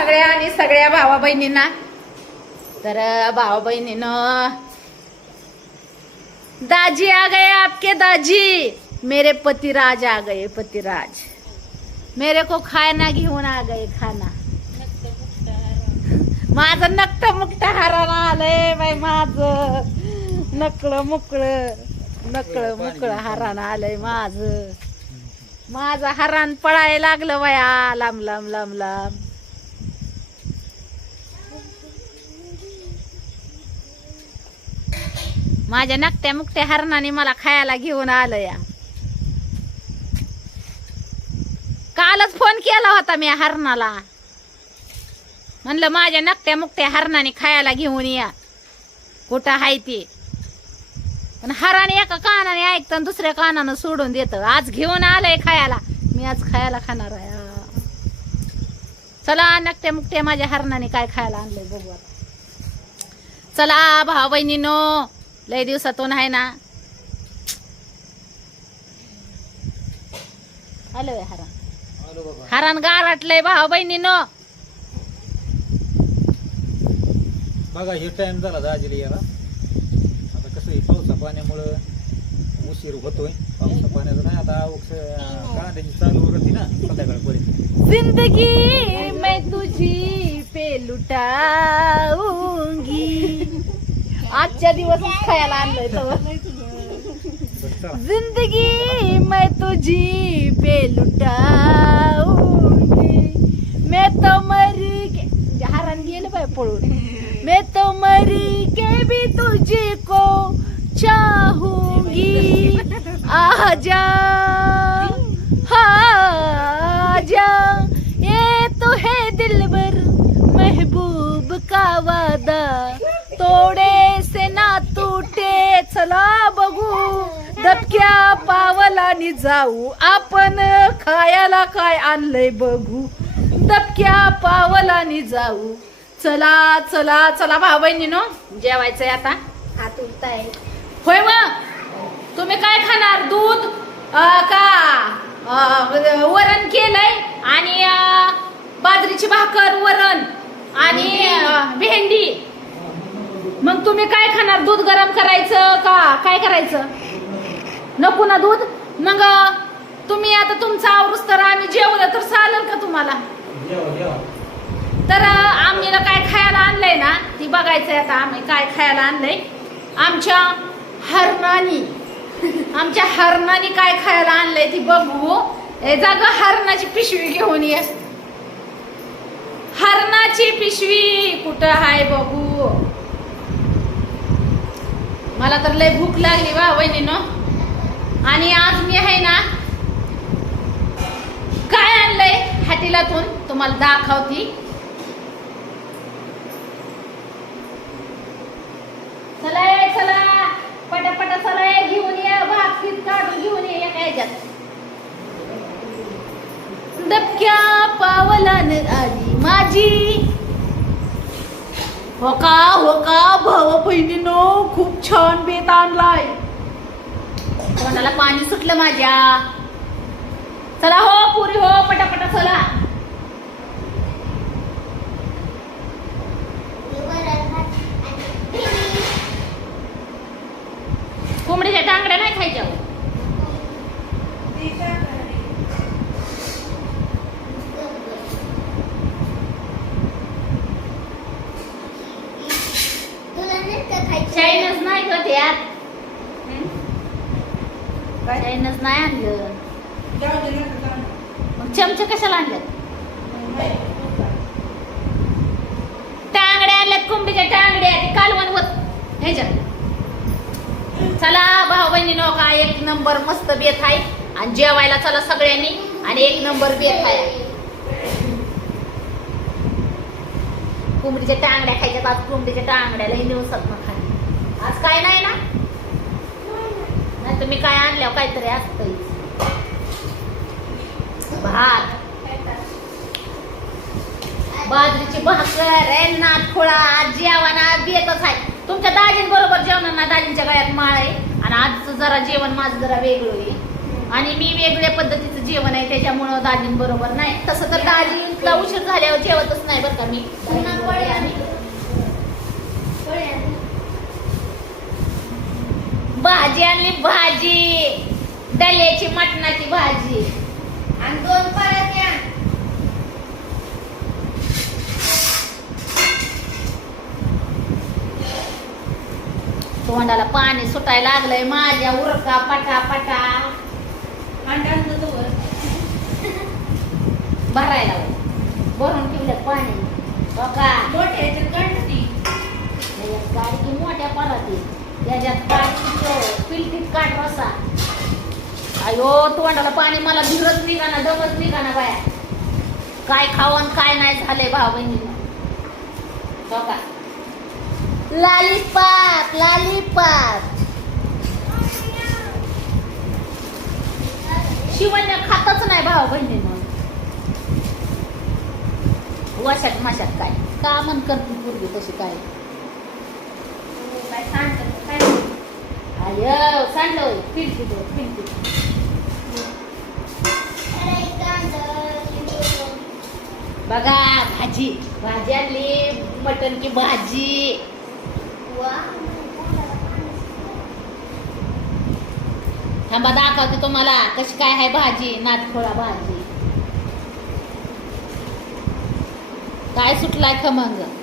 सगळ्या आणि सगळ्या भावा बहिणींना तर भावा बहिणीनं दाजी आ गए आपके दाजी. मेरे पतिराज आ गए पतिराज. मेरे को खाना घेऊन आ गए खाना. माझं नकट मुक्त हरण आलंय बाई माझ. नकळ मुकळ नकळ मुकळ हराना आलंय माझ. माझं हरान पळायला लागलं बाया लांब लांब लांब लांब. माझ्या नकत्या मुकट्या हरणाने मला खायला घेऊन आलं या. कालच फोन केला होता मी हरणाला. म्हणलं माझ्या नकट्या मुकट्या हरणाने खायला घेऊन या. कुठं हाय ते? पण हराने एका कानाने ऐकतं आणि दुसऱ्या कानानं सोडून देतं. आज घेऊन आलंय खायला. मी आज खायला खाणार आहे. चला नकट्या मुकट्या माझ्या हरणाने काय खायला आणलंय बघू आता. चला भाऊ बहिणीनो लय दिवसातून आहे ना. आलोय हरण हरण गारटलंय भाऊ बहिणीनो. बघा हे टाइम झाला दाजीला याला आता कसं आहे पावसा पाण्यामुळं उशीर होतोय. पावसा पाण्याचं नाही आता कांद्याची चालू होती ना संध्याकाळपर्यंत. जिंदगी मैं तुझी पे लुटाऊंगी. आजच्या दिवस खायला आणलंय जिंदगी मैं तुझी पे लुटाऊंगी. मैं तो मरी के म्हणजे हरण गेलं बाय पळून. मैं तो मरी के भी तुझे को चाहूंगी. आजा जा ये तो है दिलबर महबूब का वादा. तोडे चला बघू. दबक्या पावलानी जाऊ. आपण खायला काय आणलंय बघू. दबक्या पावलानी जाऊ. चला चला चला. भाऊ बहिणीनो जेवायचंय आता. हात उठताय होय मग? तुम्ही काय खाणार? दूध? अं, का? अं, वरण केलंय आणि अं, बाजरीची भाकर वरण आणि अं, भेंडी. मग तुम्ही काय खाणार? दूध गरम करायचं का? काय करायचं? नको ना दूध? मग तुम्ही आता तुमचं आवरूस तर आम्ही जेवलं तर चालेल का तुम्हाला? तर अं, आम्हाला काय खायला आणलंय ना ती बघायचंय आता आम्ही काय खायला आणलंय. आमच्या हरणानी आमच्या हरणानी काय खायला आणलंय ती बघू. ए जाग हरणाची पिशवी घेऊन ये. हरणाची पिशवी कुठं हाय बघू. मला तर लय भूक लागली वा वहिनीनं. आणि आज मी आहे ना काय आणलंय हाटीलातून? तुम्हाला दाखवती. चला चला पटापटा चला घेऊन ये भाकीत काढून घेऊन या याच्यात डबक्या दबक्या पावलान आली मा हो का हो का? भावा बहिणीनो खूप छान बेत आणलाय. कोणाला पाणी सुटलं माझ्या? चला हो पुरी हो पटापटा चला. कोंबडीच्या टांगड्या नाही खायच्या हो. चायनच नाही ग त्यात? चायनच नाही आणलं. मग चमचे कशाला आणल्यात टांगड्या आणल्यात कोंबडीच्या टांगड्या. ते कालवण होत. ह्याच्यात चला भाऊ बहिणीनो का एक नंबर मस्त बेत आहे. आणि जेवायला चला सगळ्यांनी आणि एक नंबर बेत आहे. कोंबडीच्या टांगड्या खायच्यात आज. कोंबडीच्या टांगड्या लई दिवसात मग. आज काय नाही ना? नाही तुम्ही काय आणल्यावर काहीतरी असतंय. भात. बाजरीची भाकर आहे नाटखोळा आज जेवण बेतच आहे. तुमच्या दाजीं बरोबर जेवणांना दाजींच्या गळ्यात माळ आहे. आणि आजचं जरा जेवण माझं जरा वेगळं आहे. आणि मी वेगळ्या पद्धतीचं जेवण आहे त्याच्यामुळं दाजीं बरोबर नाही. तसं तर दाजींचा उशीर झाल्यावर जेवतच नाही बरं का मी. भाजी आणली भाजी. डल्याची मटणाची भाजी. आणि दोन परत या तोंडाला पाणी सुटायला लागलंय माझ्या उरका पटा पटा. भरायला. भरून ठेवलं पाणी. मोठ्या काढती त्याच्यात पिलटीत रसा अयो तोंडाला पाणी मला भिरच निघाना दमच निघाना बाया. काय खावण काय नाही झालंय भाऊ बहिणीनं बघा. Lollipop lollipop. शिवण्या खातच नाही भाऊ बहिणीनं वशात माशात काय? का म्हण करते पूर्वी तशी काय? काय सांगतो? काय अयो सांडलं बघा भाजी. भाजी आणली. मटन की भाजी. थांबा दाखवते तुम्हाला कशी काय आहे भाजी. नादखोळा भाजी. काय सुटलाय खमंग?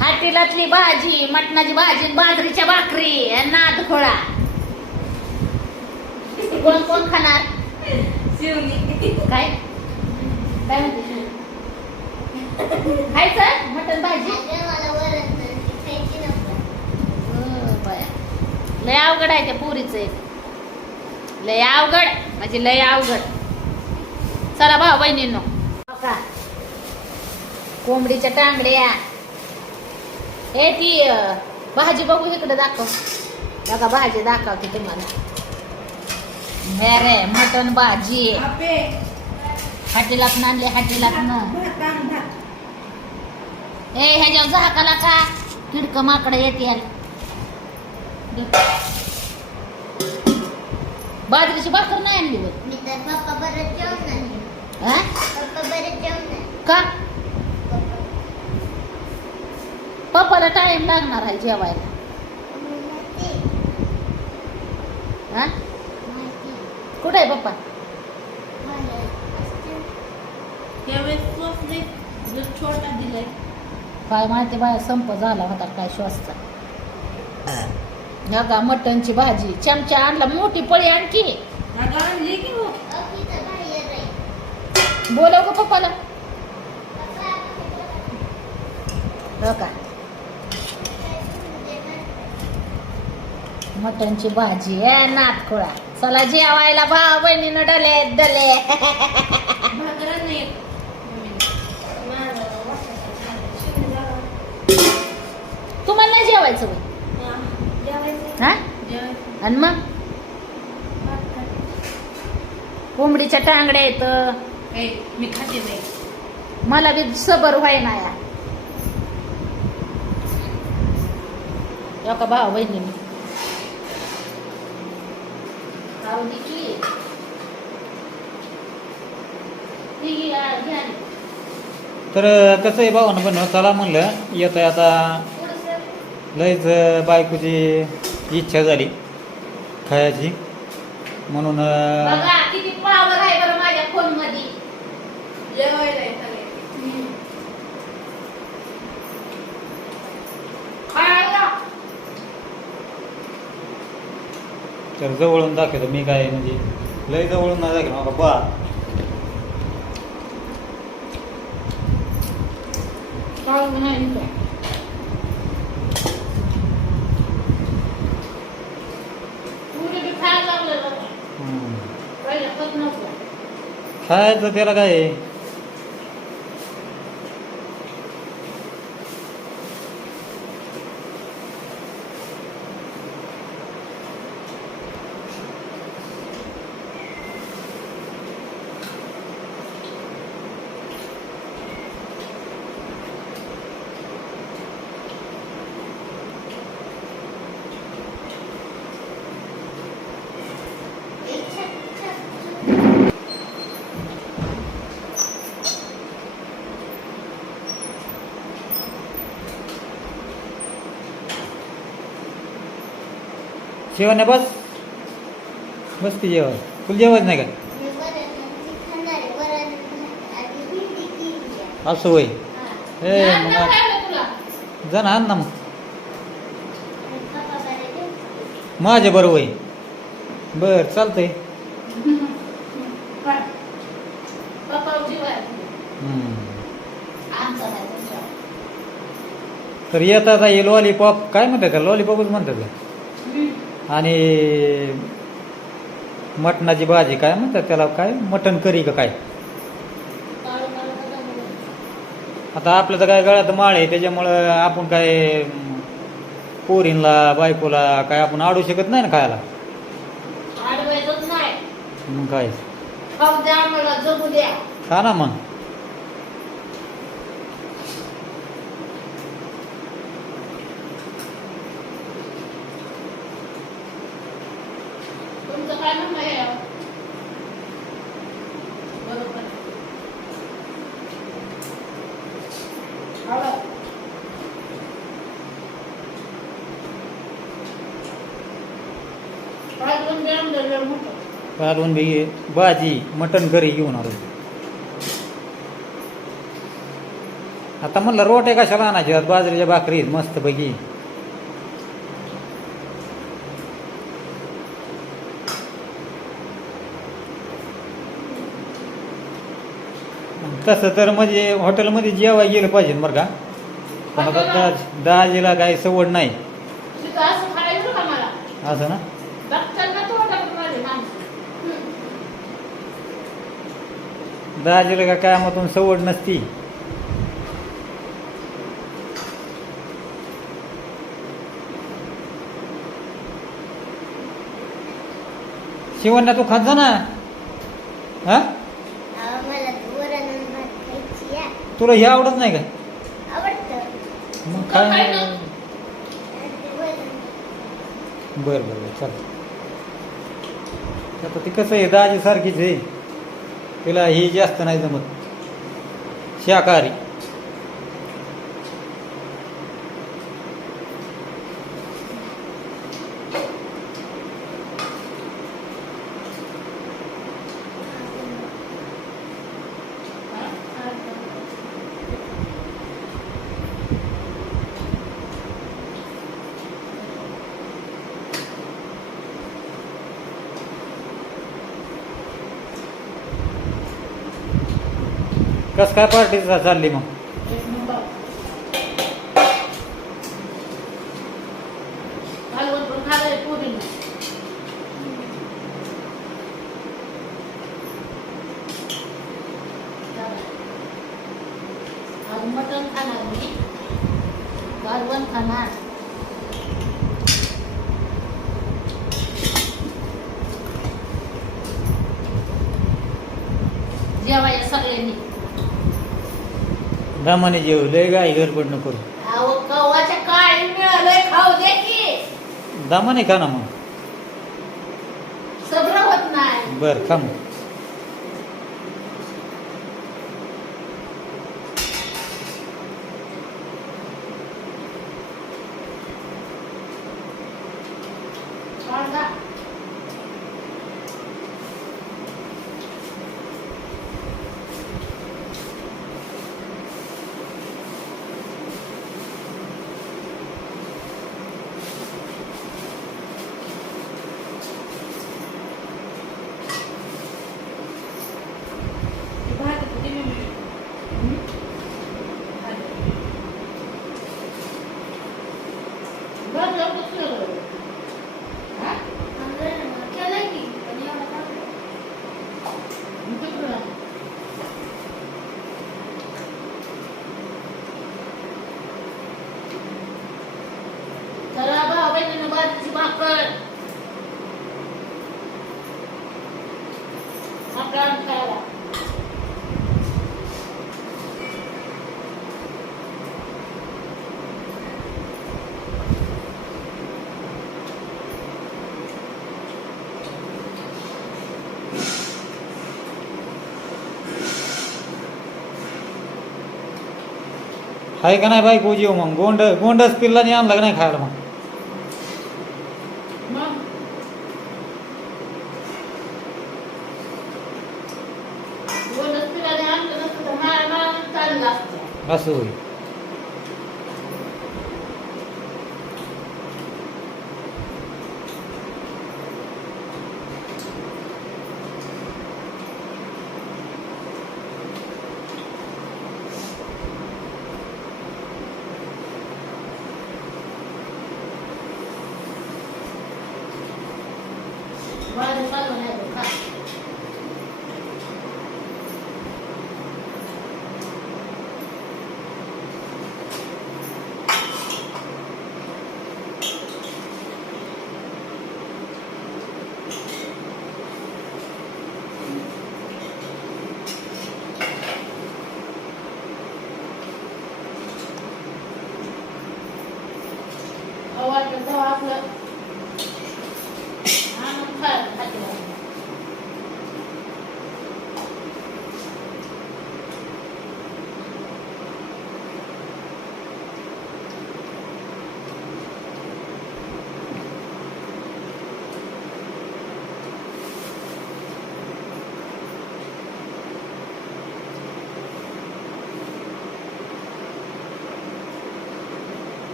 हाटीलातली भाजी मटणाची भाजी बाजरीच्या भाकरी आणि नादखोळा कोण कोण खाणार? शिवनी. काय? काय म्हणते खायचं मटण भाजी. लय अवघड आहे त्या पुरीच लय अवघड. म्हणजे लय अवघड. चला भाऊ बहिणींनो कोंबडीच्या टांगड्या. हे ती भाजी बघू इकडे दाखव. बघा भाजी दाखवते तुम्हाला. हे रे मटण भाजी. हाटीलात आणले हाटीलात भात ए ह्याच्यावर झाकाला का किडक माकडं येते बाजरीची भाकर नाही आणली बघ. मी तर पप्पा बरं जेवण हा? पप्पा बरं जेवण का? पप्पाला टाइम लागणार आहे जेवायला. हा? कुठे आहे पप्पा? काय माहिती बाया संप झाला होता काय श्वासचा ह्या मटनची मटणची भाजी. चमचा आणला मोठी पळी आणखी. अगं आणली बोलव हो का पप्पाला. का? मटणची भाजी आहे नातखोळा. चला जेवायला भाव बहिणीनं डले डले. तुम्हाला नाही जेवायचं हा आणि मग? कोंबडीच्या टांगड्या येत. मी खाते नाही. मला बी सबर व्हाय ना या. का भाऊ बहिणीने खाऊ दे की. ती घे, आ, घ्या. तर कसं आहे भावानं पण चला म्हणलं येत आहे आता. लयच बायकोची इच्छा झाली खायची. म्हणून. तर जवळून दाखवतो मी काय म्हणजे. लय जवळून नाही दाखवतो. मला बा खाऊ नाही इथं. पुरी बी खायला लागलं बघा. हम्म. पहिलं खात नव्हतं. खायचं त्याला काय आहे? शिवाने बस. बस की जेवण. तुला जेवण नाही का? असं होय. हे जण जा ना आण ना मग. माझे बरं होय. बर चालतंय. तर येतात हे लॉलीपॉप काय म्हणतात लॉलीपॉपच म्हणतात का आणि मटणाची भाजी काय म्हणतात त्याला? काय? मटण करी का काय. आता आपलं तर काय गळ्यात माळ आहे त्याच्यामुळं आपण काय पोरींला बायकोला काय आपण आडू शकत नाही ना खायला? मग काय? खा ना मग तुमचं काय म्हणणं आहे यावर? बरोबर आवडा. काय दोन गरम झालं मोठं. घालून बी भाजी मटण करी घेऊन आलो. आता म्हणलं रोट्या कशाला आणायच्या बाजरीच्या भाकरी मस्त पैकी तसं तर म्हणजे हॉटेलमध्ये जेवाय गेलं पाहिजे बरं का. पण आता दाज दाजीला काही सवड नाही. असं ना बघताना तो वाटत माझे माणसं दाजीला का कामातून सवड नसती. शिवण्या तू खात जा ना. हा. तुला हे आवडत नाही का? आवडतं. मग काय? बर बर बर चल. आता ती कसं आहे? दाजी सारखीच आहे. तिला ही जास्त नाही जमत. शाकाहारी. कस काय पार्टी चालली मग एक नंबर घालवून पण खाल्लंय पोरीनं. आज मटण खाणार मी घालवण खाणार जेवायला सगळ्यांनी दमाने जेव. लय गाय गडबड नको करू. अहो कव्वाच्या काळी मिळालंय खाऊ दे की. दमाने खा ना मग. सगळं होत नाही. बर खा मग. आहे का भाई बाई गोजीव मग? गोंड गोंडच पिल्लाने आणला का नाही खायला मग? असं होईल.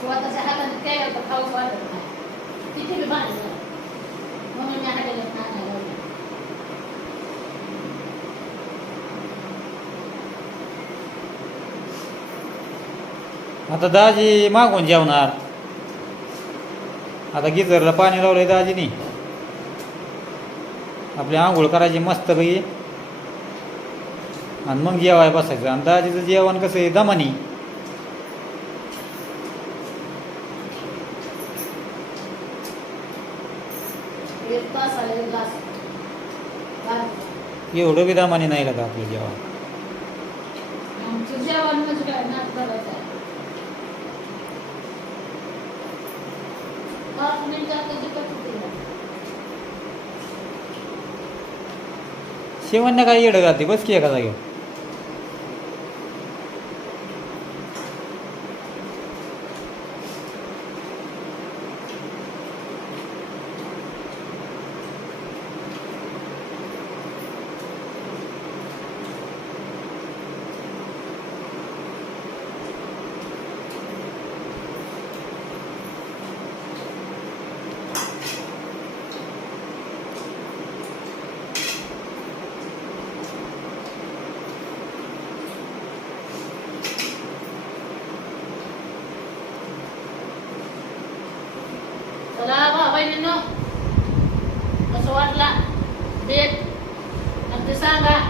स्वतःच्या हाताने काय होतं खाऊ वाटत नाही किती बी भारी झालं. म्हणून मी हाताने खायला आता दाजी मागून जेवणार. आता गिजरला पाणी लावलंय दाजीनी. आपली आंघोळ करायची मस्त पैकी. आणि मग जेवाय बसायचं. आणि दाजीचं जेवण कसं आहे? दमानी. एक तास आले एक ग्लास भारी. एवढं बी दमानी नाही लागत आपलं जेवण आमचं जेवण म्हणजे काय नाच करायचं आहे. पाच मिनिटात कधी कधी केलं. शेवण्या काय येडं घालते बस की एका जागेवर चला भाऊ बहिणींनो कसं वाटला